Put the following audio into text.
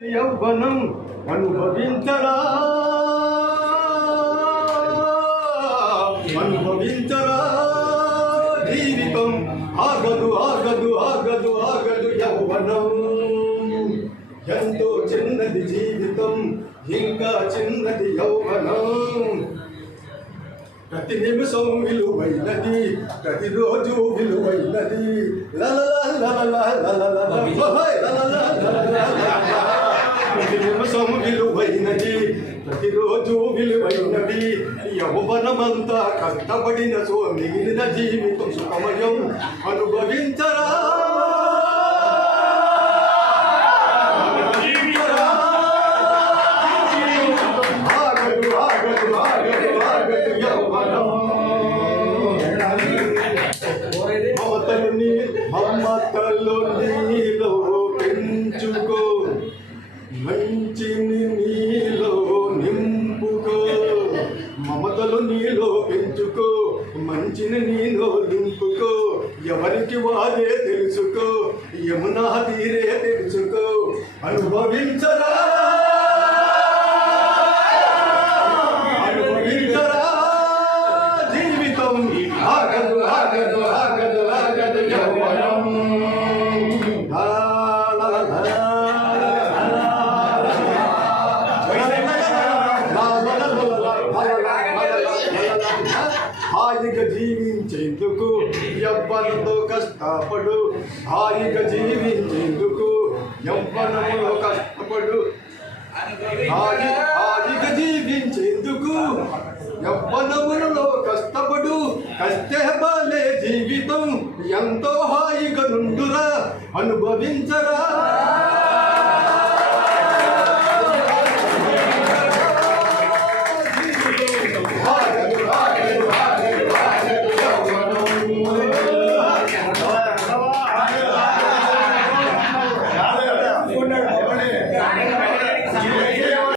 యవ్వనం అనుభవించరా అనుభవించరా జీవితం ఆగదు ఆగదు ఆగదు ఆగదు యవ్వనం ఎంతో చిన్నది జీవితం ఇంకా చిన్నది యవ్వనం ప్రతి నిమిషం విలువైనది ప్రతిరోజు విలువైనది ప్రతి నిమిషం విలువైనది ప్రతిరోజు విలువైనది యవ్వనమంతా కష్టపడిన సో మిగిలిన జీవితం సుఖమయం అనుభవించరా మమతలు నీలో పెంచుకో మంచిని నీలో నింపుకో మమతలు నీలో పెంచుకో మంచిని నీలో నింపుకో ఎవరికి వారే తెలుసుకో యమునా తీరే తెలుసుకో అనుభవించరా అనుభవించరా జీవితం ఆగదు ఆగదు ఆగదు ఆగదు యవ్వనం హాయిగా జీవించేందుకు యవ్వనంతో కష్టపడు హాయిగా జీవించేందుకు యవ్వనంలో కష్టపడు హాయిగా జీవించేందుకు యవ్వనములలో కష్టపడు కష్టపలే జీవితం ఎంతో హాయిగా నుండురా అనుభవించరా